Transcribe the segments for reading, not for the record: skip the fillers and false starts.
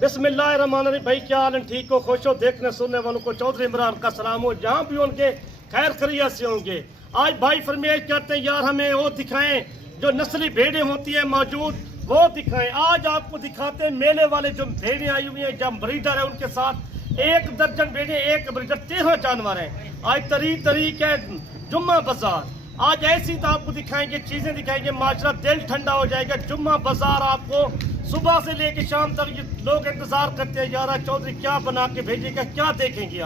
बिस्मिल्लाहिर्रहमानिर्रहीम। भाई क्या हाल है, ठीक हो, खुश हो? देखने सुनने वालों को चौधरी इमरान का सलाम हो, जहाँ भी उनके खैर खैरियत से होंगे। आज भाई फरमाइश करते हैं यार हमें वो दिखाएं जो नस्ली भेड़ें होती हैं मौजूद, वो दिखाएं। आज आपको दिखाते हैं मेले वाले जो भेड़ें आई हुई हैं, जब ब्रीडर है उनके साथ 1 दर्जन भेड़ें, 1 ब्रीडर, 13 जानवर हैं। आज तरीक है जुम्मा बाजार। आज ऐसी तो आपको दिखाएंगे, चीजें दिखाएंगे, माशरा दिल ठंडा हो जाएगा। जुम्मा बाजार आपको सुबह से लेकर शाम तक लोग इंतजार करते हैं, यार चौधरी क्या बना के भेजेगा, क्या देखेंगे।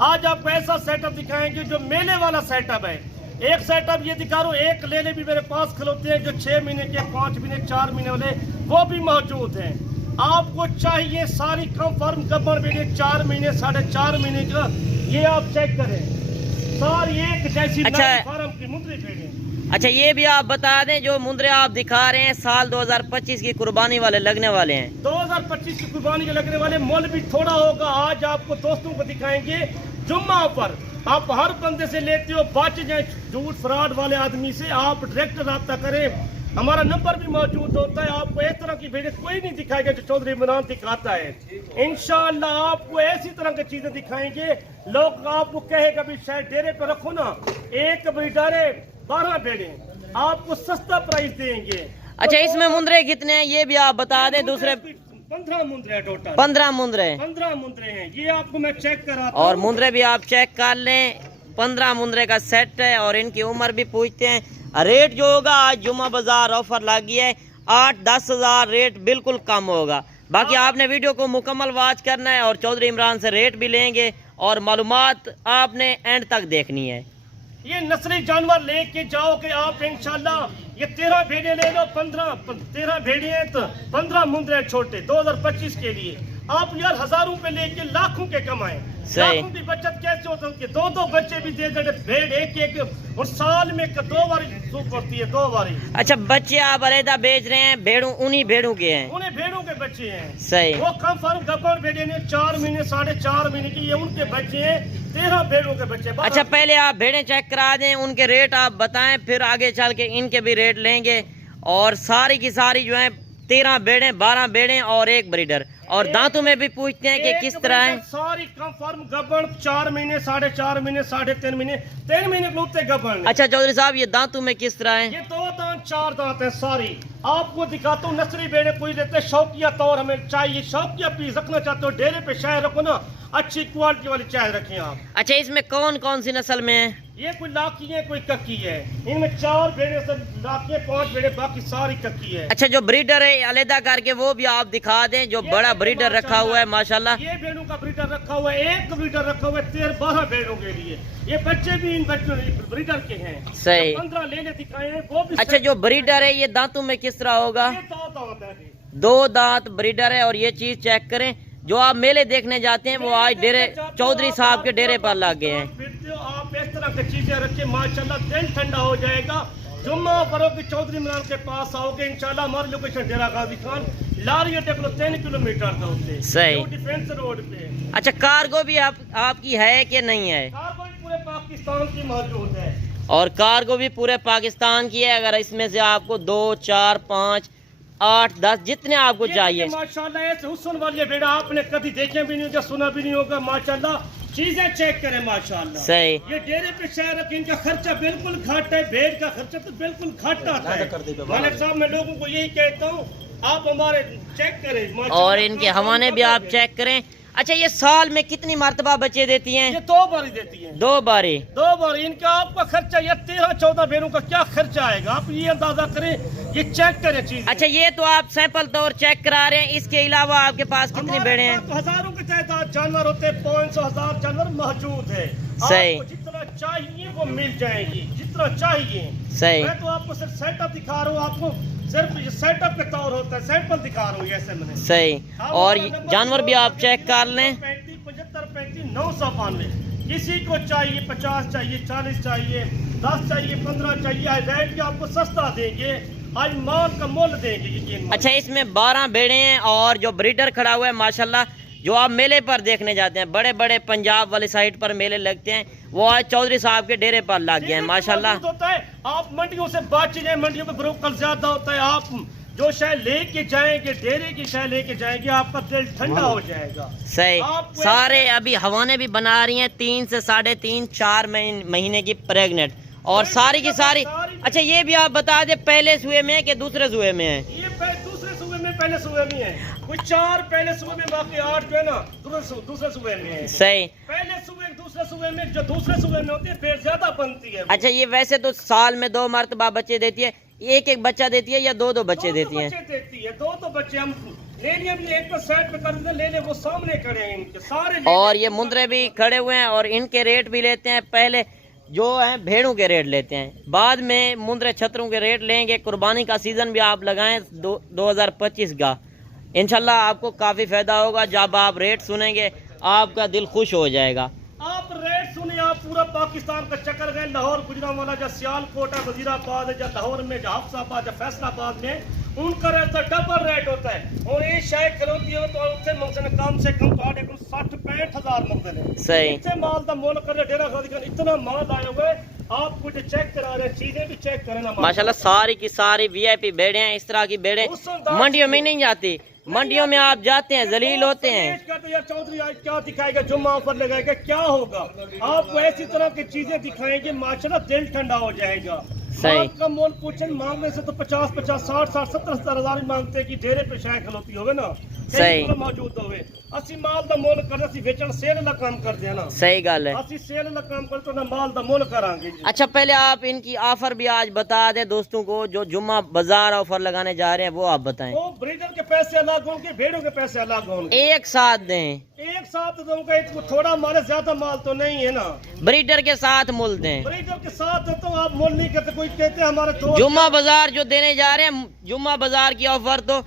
आज आपको ऐसा सेटअप दिखाएंगे जो मेले वाला सेटअप है। एक सेटअप ये दिखा रहा हूँ, एक लेले भी मेरे पास खिलौते हैं जो 6 महीने के, 5 महीने, 4 महीने वाले, वो भी मौजूद हैं। आपको चाहिए सारी कंफर्म गब्बर भेड़े 4 महीने, 4.5 महीने का, ये आप चेक करें, सारी एक जैसी फार्म की मुंदरी भेड़े। अच्छा ये भी आप बता दें, जो मुंदरे आप दिखा रहे हैं साल 2025 की कुर्बानी वाले लगने वाले हैं। 2025 की कुर्बानी के लगने वाले, मोल भी थोड़ा होगा। आज आपको दोस्तों को दिखाएंगे जुम्मा पर। आप हर बंदे से लेते हो, बच जाए झूठ फ्रॉड वाले आदमी से, आप डायरेक्ट रब्ता करें। हमारा नंबर भी मौजूद होता है। आपको एक तरह की भेड़ें कोई नहीं दिखाएगा जो चौधरी इमरान दिखाता है। इंशाअल्लाह आपको ऐसी तरह की चीजें दिखाएंगे, लोग आपको कहेगा भी शायद डेरे पर रखो ना, 1 ब्रीडर है, 12 भेड़ें, आपको सस्ता प्राइस देंगे। अच्छा इसमें मुंदरे कितने हैं ये भी आप बता दें। दूसरे 15 मुंदरे है टोटल, 15 मुंदरे 15 मुंदरे हैं। ये आपको मैं चेक करा और मुंदरे भी आप चेक कर लें। 15 मुंदरे का सेट है और इनकी उम्र भी पूछते हैं। रेट जो होगा, आज जुम्मा बाजार ऑफर लगी है, 8-10 हज़ार रेट बिल्कुल कम होगा। बाकी आपने वीडियो को मुकम्मल वॉच करना है और चौधरी इमरान से रेट भी लेंगे और मालूमात आपने एंड तक देखनी है। ये नस्ली जानवर लेके जाओगे आप इंशाल्लाह। ये 13 भेड़े ले लो, 13 भेड़े हैं तो 15 मुंदरे छोटे 2025 के लिए। आप यार हजारों पे लेके लाखों के कमाएं। लाखों की बचत कैसे होती है? 2 बच्चे भी दे दे, भेड़ एक और साल में 2 बार सूप होती है, 2 बार। अच्छा बच्चे आप अलहदा बेच रहे हैं, भेड़ों उन्हीं भेड़ों के हैं? उन्हें भेड़ों के बच्चे हैं। सही। वो कंफर्म गब्बर भेड़े ने 4 महीने, 4.5 महीने की, ये उनके बच्चे हैं, 13 भेड़ों के बच्चे। अच्छा पहले आप भेड़ें चेक करा दें, उनके रेट आप बताएं, फिर आगे चल के इनके भी रेट लेंगे। और सारी की सारी जो है 13 भेड़ें, 12 भेड़ें और 1 ब्रीडर। और दांतों में भी पूछते हैं कि किस तरह है। सारी कंफर्म गब्बर 4 महीने, 4.5 महीने, 3.5 महीने, 3 महीने के गब्बर। अच्छा चौधरी साहब ये दांतों में किस तरह है? ये 2 दांत 4 दांत है सारी। आपको दिखाता हूँ नस्ली भेड़े कोई लेते शौकिया तौर हमें चाहिए, शौकिया पीस रखना चाहते हो, डेरे पे शायद रखो ना, अच्छी क्वालिटी वाली चाय रखें आप। अच्छा इसमें कौन कौन सी नस्ल में है? ये कोई लाकी है, कोई कक्की है। इनमें 4 भेड़े सब लाकी है, 5 भेड़े, बाकी सारी कक्की है। अच्छा जो ब्रीडर है अलहदा करके वो भी आप दिखा दें, जो बड़ा ब्रीडर रखा हुआ है माशाल्लाह। ये भेड़ों का ब्रीडर रखा हुआ है, 1 ब्रीडर रखा हुआ है 13-12 भेड़ों के लिए। ये बच्चे भी इन बच्चों ब्रीडर के हैं। सही। 15 लेने दिखाए हैं वो भी। अच्छा जो ब्रीडर है ये दांतों में किस तरह होगा? ये 2 दांत है। 2 दांत ब्रीडर है। और ये चीज चेक करें, जो आप मेले देखने जाते हैं वो आज डेरे चौधरी साहब के डेरे पर लग गए हैं। आप इस तरह की चीजें रखें, माशाल्लाह दिल ठंडा हो जाएगा। जुम्मा परों की चौधरी इमरान के पास आओगे इंशाल्लाह। हमारी लोकेशन डेरा गाजी खान, लारिया टेकलो 3 किलोमीटर का होते। सही। डिफेंस रोड पे। अच्छा कार्गो भी आपकी है कि नहीं है? कार्गो भी पूरे पाकिस्तान की मौजूद है। और कार्गो भी पूरे पाकिस्तान की है। अगर इसमें से आपको 2, 4, 5, 8, 10 जितने आपको चाहिए। माशाल्लाह ऐसे हुस्न वाली बेड़ा आपने कभी देखे भी नहीं होगा, सुना भी नहीं होगा। माशाल्लाह चीजें चेक करें माशाल्लाह। सही। ये डेरे पे शहर रखें, इनका खर्चा बिल्कुल घट है, भेड़ का खर्चा तो बिल्कुल घट आता है। मालिक साहब मैं लोगों को यही कहता हूँ, आप हमारे चेक करें और इनके हवाने भी आप चेक करें। अच्छा ये साल में कितनी मरतबा बच्चे देती हैं? ये 2 बारी देती हैं। 2 बारी। 2 बारी। इनका आपका खर्चा ये 13-14 भेड़ों का क्या खर्चा आएगा, आप ये अंदाजा करें, ये चेक करें चीज। अच्छा ये तो आप सैंपल तौर चेक करा रहे हैं, इसके अलावा आपके पास कितनी भेड़े हैं? हजारों के तादाद जानवर होते हैं, 500-1000 जानवर मौजूद है। सही। आपको जितना चाहिए वो मिल जाएगी, जितना चाहिए। सही। मैं तो आपको सिर्फ सेटअप दिखा रहा हूँ, आपको सिर्फ ये सेटअप के तौर होता है, सैंपल दिखा रहा हूँ ऐसे मैंने। सही। और जॉनवर भी आप चेक कर लें। 35-75-992। किसी को चाहिए 50 चाहिए, 40 चाहिए, 10 चाहिए, 15 चाहिए, रेट के आपको सस्ता देंगे, आज माल का मोल देंगे। अच्छा इसमें 12 भेड़े हैं और जो ब्रीडर खड़ा हुआ है माशाल्लाह, जो आप मेले पर देखने जाते हैं, बड़े बड़े पंजाब वाली साइड पर मेले लगते हैं, वो आज चौधरी साहब के डेरे पर लग गए हैं माशाल्लाह। होता है आप मंडियों से बच जाए, मंडियों में ब्रोकल ज्यादा होता है, आप जो शय लेके जाएंगे, डेरे की शय लेके जाएंगे, आपका दिल ठंडा हो जाएगा। सही। आपको सारे अभी हवाने भी बना रही हैं 3 से 3.5 4 महीने की प्रेग्नेंट, और सारी की सारी। अच्छा ये भी आप बता दे, पहले सूए में है कि दूसरे सूए में है? ये दूसरे सूबे में, पहले सूबे में है। कुछ 4 पहले सूबे में, बाकी 8 जो है ना दूसरे सूबे में है। सही। पहले सूबे दूसरे सूबे में, जो दूसरे सूबे में होती है पेड़ ज्यादा बनती है। अच्छा ये वैसे तो साल में 2 मरतबा बच्चे देती है, एक एक बच्चा देती है या 2 बच्चे देती है? देती है 2 बच्चे। हम ले लिए भी एक पर साइड पे कर देते, ले ले वो सामने खड़े हैं इनके सारे। और ये मुंदरे भी खड़े हुए हैं और इनके रेट भी लेते हैं। पहले जो है भेड़ों के रेट लेते हैं, बाद में मुंदरे छतरों के रेट लेंगे। कुर्बानी का सीजन भी आप लगाएं 2025 का, इंशाल्लाह आपको काफी फायदा होगा। जब आप रेट सुनेंगे आपका दिल खुश हो जाएगा। आप रेट सुने, आप पूरा पाकिस्तान का चक्कर गए, लाहौर गुजरांवाला, जो सियालकोट है, वजीराबाद है, जो लाहौर में, जो हफ्साबाद, जो फैसलाबाद में, उनका रेट तो डबल रेट होता है। और ये शायद खलोती हो तो उससे मंगने कम से कम 60-65 हज़ार मंगते हैं। सही। इतने माल का मोल कर डेरा खादी, इतना माल आए हुए। आप कुछ चेक करा रहे, चीजें भी चेक करें ना। माशाल्लाह सारी की सारी VIP भेड़े हैं। इस तरह की भेड़े मंडियों में नहीं जाती, मंडियों में आप जाते हैं जलील होते हैं। यार चौधरी आज क्या दिखाएगा, जुम्मा ऑफर लगाएगा, क्या होगा? आपको ऐसी तरह की चीजें दिखाएंगे, माशाल्लाह दिल ठंडा हो जाएगा। सही। का मोल पूछे मांगने से तो 50, 60, 70 हज़ार मांगते कि डेरे पे शायद खलोती होवे ना। सही। मौजूद होवे असी माल दा मोल कर, असी बेचन सेल ला काम करते हैं ना। सही गल है। असी सेल ला काम कर तो ना माल दा मोल करांगे। अच्छा पहले आप इनकी ऑफर भी आज बता दें दोस्तों को, जो जुम्मा बाजार ऑफर लगाने जा रहे हैं वो आप बताएं। वो ब्रीडर के पैसे अलग होंगे, भेड़ों के पैसे अलग होंगे। एक साथ दें। एक साथ दूंगा, इसको थोड़ा माल ज्यादा माल तो नहीं है ना। ब्रीडर के साथ मुल दें। ब्रीडर के साथ तो आप मोल नहीं करते। कोई कहते हैं हमारे दोस्त जुम्मा बाजार जो देने जा रहे हैं, जुम्मा बाजार की ऑफर, तो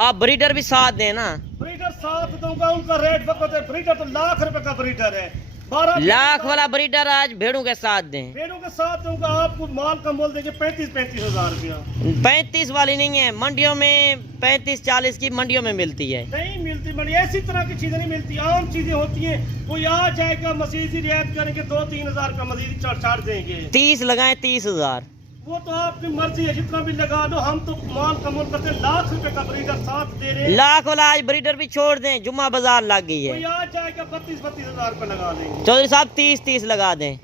आप ब्रीडर भी साथ दें ना। ब्रीडर साथ दूंगा, उनका रेट वक्त है। ब्रीडर तो लाख रुपए का ब्रीडर है, 12 लाख वाला ब्रीडर आज भेड़ों के साथ दें। भेड़ों के साथ दूंगा, आपको माल का मोल देंगे 35 हज़ार रुपया। 35 वाली नहीं है, मंडियों में 35-40 की मंडियों में मिलती है। नहीं मिलती मंडी, ऐसी तरह की चीजें नहीं मिलती। आम चीजें होती हैं, कोई आ जाएगा मजीद रियायत करेंगे, 2-3 हज़ार का मजीद चार्ज देंगे। 30 लगाएं, 30 हज़ार। वो तो आपकी मर्जी है, जितना भी लगा लो। हम तो माल का मोल करते हैं, लाख रुपए का ब्रीडर साथ दे रहे हैं। लाख वाला आज ब्रीडर भी छोड़ दें, जुम्मा बाजार लग गई कोई है। आ जाएगा 32 हज़ार रुपए लगा देंगे। चौधरी साहब 30 लगा दें।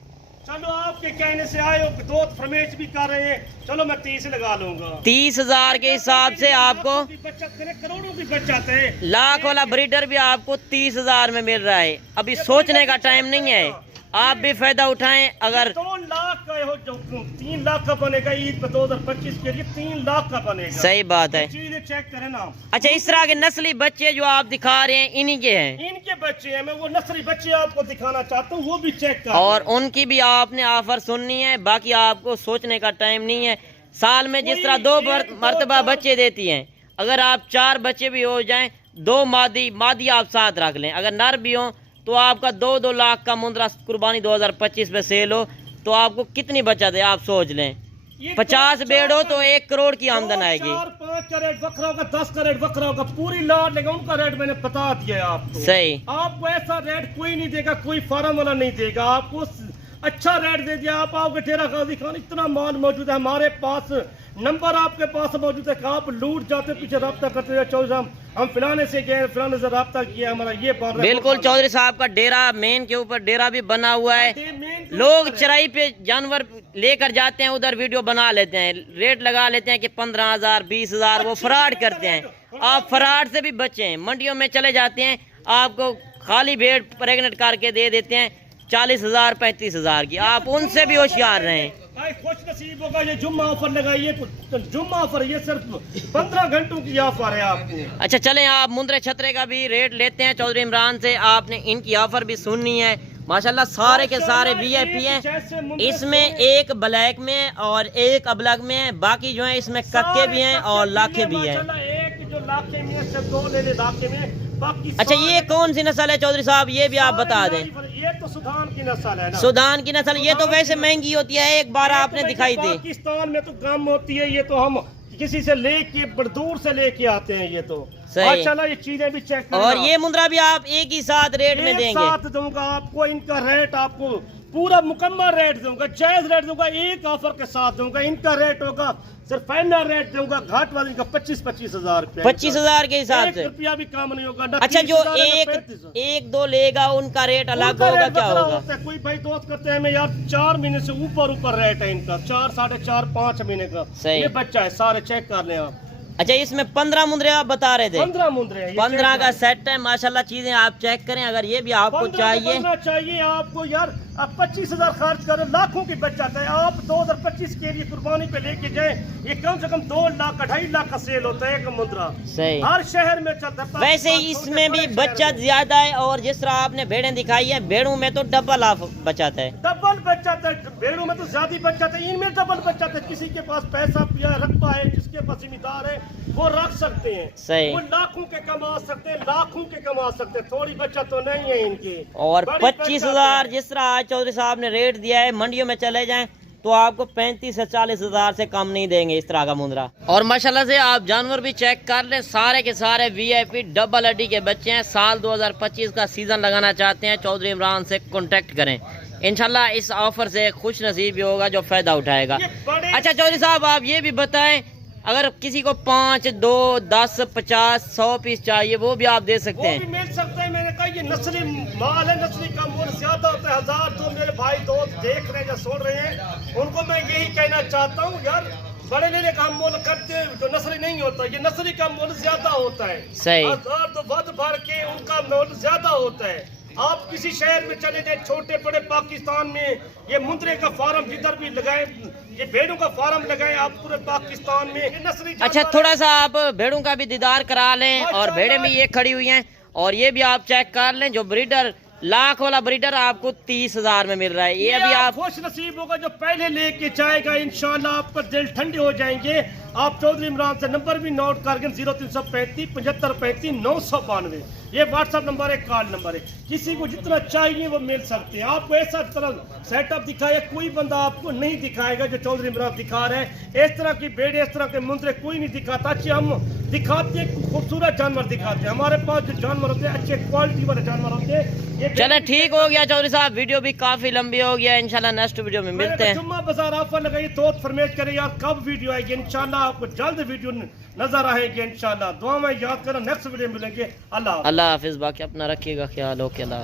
चलो आपके कहने से आए हो, दो फरमेश भी कर रहे हैं, चलो मैं 30 लगा लूंगा। 30 हज़ार के हिसाब से आपको बचत करें, करोड़ों की बचत है। लाख वाला ब्रीडर भी आपको 30 हज़ार में मिल रहा है। अभी सोचने का टाइम नहीं है, आप भी फायदा उठाएं। अगर 2 लाख का हो, जो 3 लाख का बनेगा ईद पे 2025 के लिए 3 लाख का बनेगा। सही बात है। चीजें चेक करें ना। अच्छा इस तरह के नस्ली बच्चे जो आप दिखा रहे हैं इन्हीं के हैं? इनके बच्चे हैं, मैं वो नस्ली बच्चे आपको दिखाना चाहता हूँ, वो भी चेक कर। और उनकी भी आपने ऑफर सुननी है, बाकी आपको सोचने का टाइम नहीं है। साल में जिस तरह 2 मरतबा बच्चे देती हैं, अगर आप 4 बच्चे भी हो जाएं, 2 मादी आप साथ रख लें, अगर नर भी हो तो आपका 2 लाख का मुंदरा कुर्बानी 2025 में सेल हो तो आपको कितनी बचत है आप सोच लें। 50 भेड़ हो तो 1 करोड़ की आमदन आएगी। 4-5 का रेट वक्रा होगा, 10 का रेट वक्रा होगा, पूरी लॉट लेगा। उनका रेट मैंने बता दिया है आपको। सही। आपको ऐसा रेट कोई नहीं देगा, कोई फार्म वाला नहीं देगा। आपको अच्छा रेट दे दिया। आप आओगे डेरा गाजी खान, इतना माल मौजूद है हमारे पास, नंबर आपके पास मौजूद है कि आप लूट जाते, पीछे रब्ता करते हैं। चौधरी साहब हम फिलाने से गए, फिलाने से रब्ता किया, हमारा ये बन रहा है। बिल्कुल चौधरी साहब का डेरा मेन के ऊपर डेरा भी बना हुआ है। लोग चराई पे जानवर लेकर जाते हैं, उधर वीडियो बना लेते हैं, रेट लगा लेते हैं कि 15,000 20,000, वो फ्रॉड करते हैं। आप फ्रॉड से भी बचें। मंडियों में चले जाते हैं, आपको खाली भेड़ प्रेग्नेंट करके दे देते हैं 40,000 35,000 की, आप उनसे भी होशियार रहें। खुश नसीब होगा। ये जुम्मा ऑफर लगाइए, तो जुम्मा ऑफर ये सिर्फ 15 घंटों की ऑफर है आपको। अच्छा चलें आप मुंदरे छतरे का भी रेट लेते हैं चौधरी इमरान से। आपने इनकी ऑफर भी सुननी है। माशाल्लाह सारे के सारे VIP हैं। इसमें एक ब्लैक में और एक अबलग में है, बाकी जो है इसमें कक्के भी हैं और लाखे भी हैं। एक जो लाखे में है, सिर्फ 2 ले ले लाखे में, बाकी अच्छा ये कौन सी नस्ल है चौधरी साहब, ये भी आप बता दें। ये तो सुधान की नस्ल है ना। सुदान की नस्ल, ये तो वैसे महंगी होती है, एक बार आपने दिखाई थी। पाकिस्तान में तो कम होती है, ये तो हम किसी से लेके बड़ी दूर से लेके आते हैं। ये तो सही। चलो ये चीजें भी चेक और ये मुंदरा भी आप एक ही साथ रेट में देंगे? साथ दूंगा आपको। इनका रेट आपको पूरा मुकम्मल रेट दूंगा, जायज रेट दूंगा, एक ऑफर के साथ दूंगा। इनका रेट होगा सिर्फ फाइनल रेट दूंगा घाट वाली का 25-25 हजार रुपया, 25,000 के हिसाब से। रुपया भी काम नहीं होगा। अच्छा, जो एक दो लेगा उनका रेट अलग होगा, क्या होगा? कोई भाई दोस्त करते हैं यार 4 महीने से ऊपर रेट है इनका, 4, 4.5, 5 महीने का ये बच्चा है, सारे चेक कर लें आप। अच्छा, इसमें 15 मुंदरे आप बता रहे थे? 15 मुंदरे, 15 का सेट है माशाल्लाह। चीजें आप चेक करें, अगर ये भी आपको चाहिए आपको यार, आप 25,000 खर्च करें, लाखों की बचत है। आप 2025 के लिए कुर्बानी पे लेके जाए, ये कम से कम 2 लाख 2.5 लाख का सेल होता है एक मुंदरा, सही हर शहर में चलता है। वैसे इसमें भी बचत ज्यादा है, और जिस तरह आपने भेड़ें दिखाई है, भेड़ों में तो डबल आप बचत है, डबल बचत है। भेड़ों में तो ज्यादा बचत है, इनमें डबल बचत है। किसी के पास पैसा रखता है, जिसके पास जिम्मेदार है वो रख सकते हैं, सही, वो लाखों के कमा सकते हैं, लाखों के कमा सकते हैं। थोड़ी बचत तो नहीं है इनकी। और 25,000 जिस तरह आज चौधरी साहब ने रेट दिया है, मंडियों में चले जाएं तो आपको 35 से 40 हजार से कम नहीं देंगे इस तरह का मुंदरा। और माशाल्लाह से आप जानवर भी चेक कर लें, सारे के सारे VIP डबल हड्डी के बच्चे हैं। साल 2025 का सीजन लगाना चाहते हैं, चौधरी इमरान से कांटेक्ट करें, इंशाल्लाह इस ऑफर से खुश नसीब ही होगा जो फायदा उठाएगा। अच्छा चौधरी साहब, आप ये भी बताएं, अगर किसी को 5, 2, 10, 50, 100 पीस चाहिए, वो भी आप दे सकते हैं? वो भी मिल सकते हैं। मैंने कहा ये नस्ली माल है, नस्ली का मूल्य ज्यादा होता है। 1000 तो मेरे भाई दोस्त देख रहे हैं या सुन रहे हैं, उनको मैं यही कहना चाहता हूँ यार, बड़े लेने का मोल करते हैं जो नस्ली नहीं होता, ये नस्ली का मोल ज्यादा होता है। सही, 1000 तो बद भर के उनका मोल ज्यादा होता है। आप किसी शहर में चले जाए, छोटे बड़े पाकिस्तान में, ये मुंदरे का फार्म जिधर भी लगाए, ये भेड़ों का फार्म लगाए आप पूरे पाकिस्तान में, नस्ली। अच्छा, थोड़ा सा आप भेड़ों का भी दीदार करा लें, और भेड़ें भी ये खड़ी हुई हैं, और ये भी आप चेक कर लें। जो ब्रीडर लाख वाला ब्रीडर आपको 30,000 में मिल रहा है, ये अभी आप खुश नसीब होगा जो पहले लेके जाएगा। इंशाल्लाह आपका दिल ठंडे हो जाएंगे। आप चौधरी इमरान से नंबर भी नोट करके 0335 7535 992, ये व्हाट्सएप नंबर है, कॉल नंबर है। किसी को जितना चाहिए वो मिल सकते हैं। आपको ऐसा तरह सेटअप दिखाया, कोई बंदा आपको नहीं दिखाएगा जो चौधरी इमरान दिखा रहे हैं। इस तरह की भेड़े, इस तरह के मुंदरे कोई नहीं दिखाता। अच्छे हम दिखाते हैं, खूबसूरत जानवर दिखाते हैं। हमारे पास जो जानवर होते हैं अच्छे क्वालिटी वाले जानवर होते हैं। चले ठीक हो गया चौधरी साहब, वीडियो भी काफी लंबी हो गया, इंशाल्लाह नेक्स्ट वीडियो में मिलते हैं। जुम्मा बाजार ऑफर लगाइए तो फरमाइश करें यार कब वीडियो आएगी, इंशाल्लाह आपको जल्द वीडियो नजर आएगी इंशाल्लाह। दुआ में याद करो, नेक्स्ट वीडियो मिलेंगे। अल्लाह हाफिज। बाकी अपना रखिएगा ख्याल, ओके, अल्लाह।